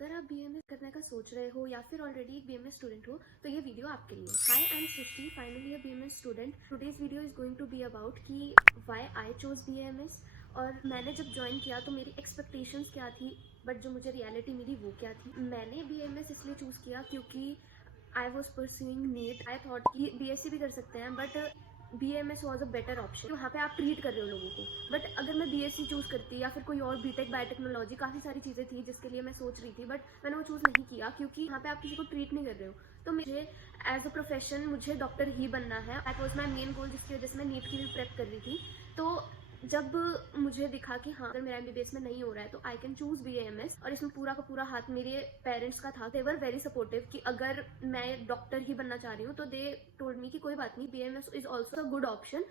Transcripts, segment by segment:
अगर आप बीएमएस करने का सोच रहे हो या फिर ऑलरेडी एक बीएमएस स्टूडेंट हो तो ये वीडियो आपके लिए। Hi, I am Srishti, finally a BMS student. Today's video is going to be about कि व्हाई आई चोज बीएमएस और मैंने जब ज्वाइन किया तो मेरी एक्सपेक्टेशंस क्या थी, बट जो मुझे रियलिटी मिली वो क्या थी। मैंने बीएमएस इसलिए चूज़ किया क्योंकि I was pursuing NEET. I thought कि बीएससी भी कर सकते हैं, but BMS was a better option. वहाँ पे आप ट्रीट कर रहे हो लोगों को। बट अगर मैं BSc चूज़ करती या फिर कोई और बीटेक बायोटेक्नोलॉजी, काफ़ी सारी चीज़ें थी जिसके लिए मैं सोच रही थी, बट मैंने वो चूज़ नहीं किया क्योंकि यहाँ पे आप किसी को ट्रीट नहीं कर रहे हो। तो मुझे एज अ प्रोफेशन मुझे डॉक्टर ही बनना है। That was my main goal, जिसकी वजह से मैं नीट की भी प्रेप कर रही थी। तो जब मुझे दिखा कि हाँ, अगर मेरा MBBS में नहीं हो रहा है तो आई कैन चूज BAMS, और इसमें पूरा का पूरा हाथ मेरे पेरेंट्स का था। दे वर वेरी सपोर्टिव कि अगर मैं डॉक्टर ही बनना चाह रही हूँ तो दे टोल्ड मी कि कोई बात नहीं, BAMS is also a good option.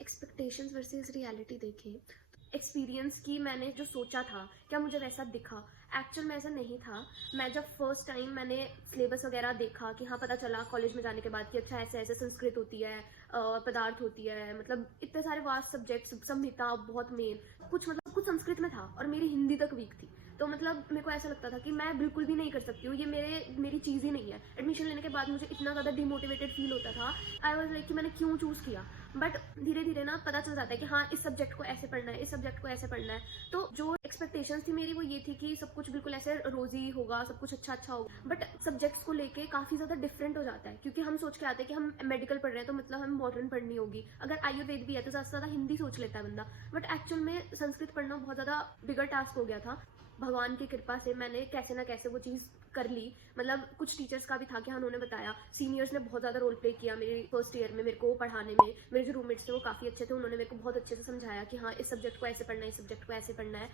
Expectations versus reality देखें, एक्सपीरियंस की मैंने जो सोचा था क्या मुझे वैसा दिखा? एक्चुअल में ऐसा नहीं था। मैं जब फर्स्ट टाइम मैंने सिलेबस वगैरह देखा कि हाँ, पता चला कॉलेज में जाने के बाद कि अच्छा ऐसे ऐसे संस्कृत होती है, पदार्थ होती है, मतलब इतने सारे वास्ट सब्जेक्ट्स, संहिता बहुत मेन, कुछ संस्कृत में था और मेरी हिंदी तक वीक थी। तो मतलब मेरे को ऐसा लगता था कि मैं बिल्कुल भी नहीं कर सकती हूँ, ये मेरी चीज़ ही नहीं है। एडमिशन लेने के बाद मुझे इतना ज़्यादा डिमोटिवेटेड फील होता था। आई वाज लाइक कि मैंने क्यों चूज़ किया। बट धीरे धीरे ना पता चल जाता है कि हाँ, इस सब्जेक्ट को ऐसे पढ़ना है, इस सब्जेक्ट को ऐसे पढ़ना है। तो जो एक्सपेक्टेशंस थी मेरी वो ये थी कि सब कुछ बिल्कुल ऐसे रोजी होगा, सब कुछ अच्छा होगा। बट सब्जेक्ट्स को लेके काफ़ी ज़्यादा डिफरेंट हो जाता है, क्योंकि हम सोच के आते हैं कि हम मेडिकल पढ़ रहे हैं तो मतलब हम मॉडर्न पढ़नी होगी। अगर आयुर्वेद भी है तो ज़्यादा से ज़्यादा हिंदी सोच लेता है बंदा। बट एक्चुअल में संस्कृत पढ़ना बहुत ज़्यादा बिगर टास्क हो गया था। भगवान की कृपा से मैंने कैसे ना कैसे वो चीज़ कर ली। मतलब कुछ टीचर्स का भी था कि हाँ, उन्होंने बताया, सीनियर्स ने बहुत ज़्यादा रोल प्ले किया मेरे फर्स्ट ईयर में मेरे को पढ़ाने में। मेरे जो रूममेट्स थे वो काफ़ी अच्छे थे, उन्होंने मेरे को बहुत अच्छे से समझाया कि हाँ, इस सब्जेक्ट को ऐसे पढ़ना है, इस सब्जेक्ट को ऐसे पढ़ना है।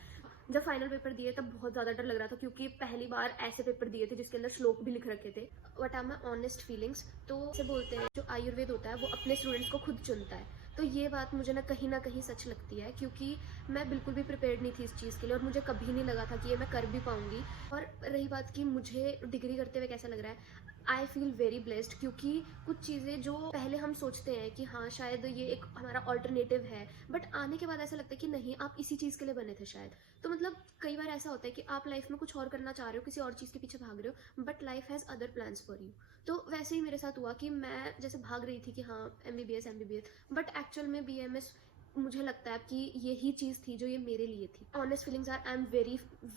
जब फाइनल पेपर दिए तब बहुत ज़्यादा डर लग रहा था, क्योंकि पहली बार ऐसे पेपर दिए थे जिसके अंदर श्लोक भी लिख रखे थे। What are my honest feelings, तो से बोलते हैं जो आयुर्वेद होता है वो अपने स्टूडेंट्स को खुद चुनता है। तो ये बात मुझे ना कहीं सच लगती है, क्योंकि मैं बिल्कुल भी प्रिपेयर्ड नहीं थी इस चीज़ के लिए और मुझे कभी नहीं लगा था कि ये मैं कर भी पाऊंगी। और रही बात कि मुझे डिग्री करते हुए कैसा लग रहा है, आई फील वेरी ब्लेस्ड, क्योंकि कुछ चीज़ें जो पहले हम सोचते हैं कि हाँ, शायद ये एक हमारा ऑल्टरनेटिव है, बट आने के बाद ऐसा लगता है कि नहीं, आप इसी चीज़ के लिए बने थे शायद। तो मतलब कई बार ऐसा होता है कि आप लाइफ में कुछ और करना चाह रहे हो, किसी और चीज़ के पीछे भाग रहे हो, but life has other plans for you. तो वैसे ही मेरे साथ हुआ कि मैं जैसे भाग रही थी कि हाँ, MBBS, बट एक्चुअल में BMS मुझे लगता है कि यही चीज़ थी जो ये मेरे लिए थी। Honest feelings are, I am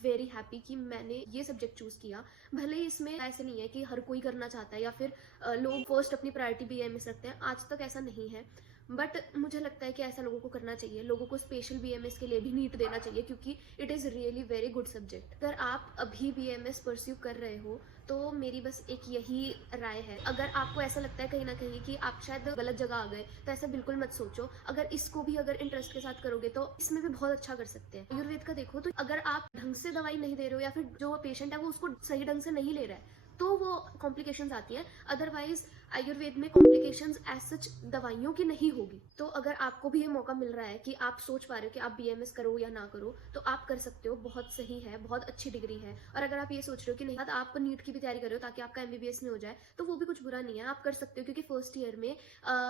very happy कि मैंने ये सब्जेक्ट चूज़ किया। भले ही इसमें ऐसे नहीं है कि हर कोई करना चाहता है या फिर लोग फर्स्ट अपनी प्रायोरिटी BMS रखते हैं, आज तक ऐसा नहीं है। बट मुझे लगता है कि ऐसा लोगों को करना चाहिए, लोगों को स्पेशल BMS के लिए भी नीट देना चाहिए, क्योंकि it is really very good subject. अगर आप अभी BMS परस्यू कर रहे हो तो मेरी बस एक यही राय है, अगर आपको ऐसा लगता है कहीं ना कहीं कि आप शायद गलत जगह आ गए, तो ऐसा बिल्कुल मत सोचो। अगर इसको भी अगर इंटरेस्ट के साथ करोगे तो इसमें भी बहुत अच्छा कर सकते हैं। आयुर्वेद का देखो तो अगर आप ढंग से दवाई नहीं दे रहे हो या फिर जो पेशेंट है वो उसको सही ढंग से नहीं ले रहा है तो वो कॉम्प्लिकेशंस आती हैं। अदरवाइज आयुर्वेद में कॉम्प्लिकेशंस एज सच दवाइयों की नहीं होगी। तो अगर आपको भी ये मौका मिल रहा है कि आप सोच पा रहे हो कि आप BMS करो या ना करो, तो आप कर सकते हो, बहुत सही है, बहुत अच्छी डिग्री है। और अगर आप ये सोच रहे हो कि नहीं, आप नीट की भी तैयारी कर रहे हो ताकि आपका MBBS में हो जाए, तो वो भी कुछ बुरा नहीं है, आप कर सकते हो। क्योंकि फर्स्ट ईयर में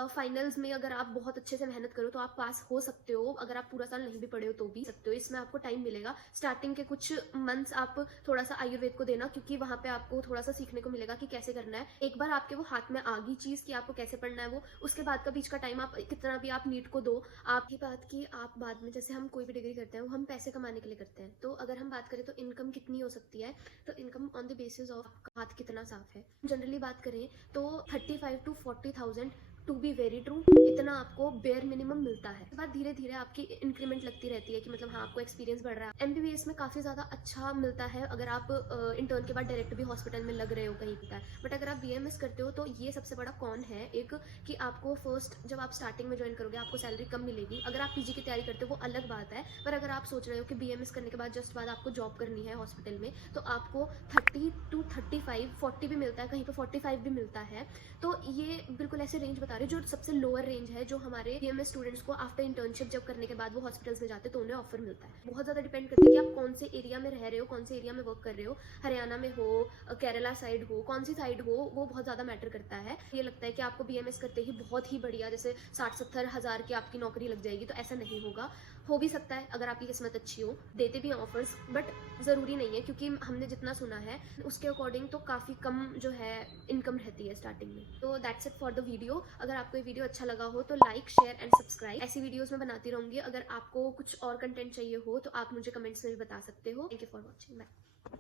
फाइनल्स में अगर आप बहुत अच्छे से मेहनत करो तो आप पास हो सकते हो। अगर आप पूरा साल नहीं भी पढ़े हो तो भी सकते हो, इसमें आपको टाइम मिलेगा। स्टार्टिंग के कुछ मंथ्स आप थोड़ा सा आयुर्वेद को देना, क्योंकि वहाँ पे आपको थोड़ा सा सीखने को मिलेगा कि कैसे करना है। एक बार आपके वो हाथ में आ गई चीज़ कि आपको कैसे पढ़ना है, वो उसके बाद का बीच का टाइम आप कितना भी आप नीट को दो। आपकी बात की आप बाद में, जैसे हम कोई भी डिग्री करते हैं वो हम पैसे कमाने के लिए करते हैं, तो अगर हम बात करें तो इनकम कितनी हो सकती है, तो income on the basis of आपका हाथ कितना साफ है। जनरली बात करें तो 35 to 40,000 to be very true, इतना आपको बेयर मिनिमम मिलता है। बाद धीरे धीरे आपकी इंक्रीमेंट लगती रहती है कि मतलब हाँ, आपको एक्सपीरियंस बढ़ रहा है। MBBS में काफ़ी ज़्यादा अच्छा मिलता है अगर आप इंटर्न के बाद डायरेक्ट भी हॉस्पिटल में लग रहे हो कहीं पर। बट अगर आप BMS करते हो तो ये सबसे बड़ा कॉन है एक, कि आपको फर्स्ट जब आप स्टार्टिंग में ज्वाइन करोगे आपको सैलरी कम मिलेगी। अगर आप PG की तैयारी करते हो वो अलग बात है, पर अगर आप सोच रहे हो कि BMS करने के बाद जस्ट बाद आपको जॉब करनी है हॉस्पिटल में, तो आपको 30 to 35, 40 भी मिलता है, कहीं पर 45 भी मिलता है। तो ये बिल्कुल ऐसे रेंज बता रही हूँ, जो सबसे लोअर रेंज है, जो हमारे बीएमएस स्टूडेंट्स को आफ्टर इंटर्नशिप जब करने के बाद वो हॉस्पिटल्स में जाते हैं तो उन्हें ऑफर मिलता है। बहुत ज़्यादा डिपेंड करती है कि आप कौन से एरिया में रह रहे हो, कौन से एरिया में वर्क कर रहे हो, हरियाणा में हो, केरला साइड हो, कौन सी साइड हो, वो बहुत ज़्यादा मैटर करता है। ये लगता है कि आपको बीएमएस करते ही बहुत ही बढ़िया जैसे 60-70 हज़ार की आपकी नौकरी लग जाएगी, तो ऐसा नहीं होगा। हो भी सकता है अगर आपकी किस्मत अच्छी हो, देते भी हैं ऑफर्स, बट ज़रूरी नहीं है, क्योंकि हमने जितना सुना है उसके अकॉर्डिंग तो काफ़ी कम जो है इनकम रहती है स्टार्टिंग में। तो that's it for the video. अगर आपको ये वीडियो अच्छा लगा हो तो लाइक, शेयर एंड सब्सक्राइब। ऐसी वीडियोस मैं बनाती रहूँगी। अगर आपको कुछ और कंटेंट चाहिए हो तो आप मुझे कमेंट्स में भी बता सकते हो। Thank you for watching. Bye.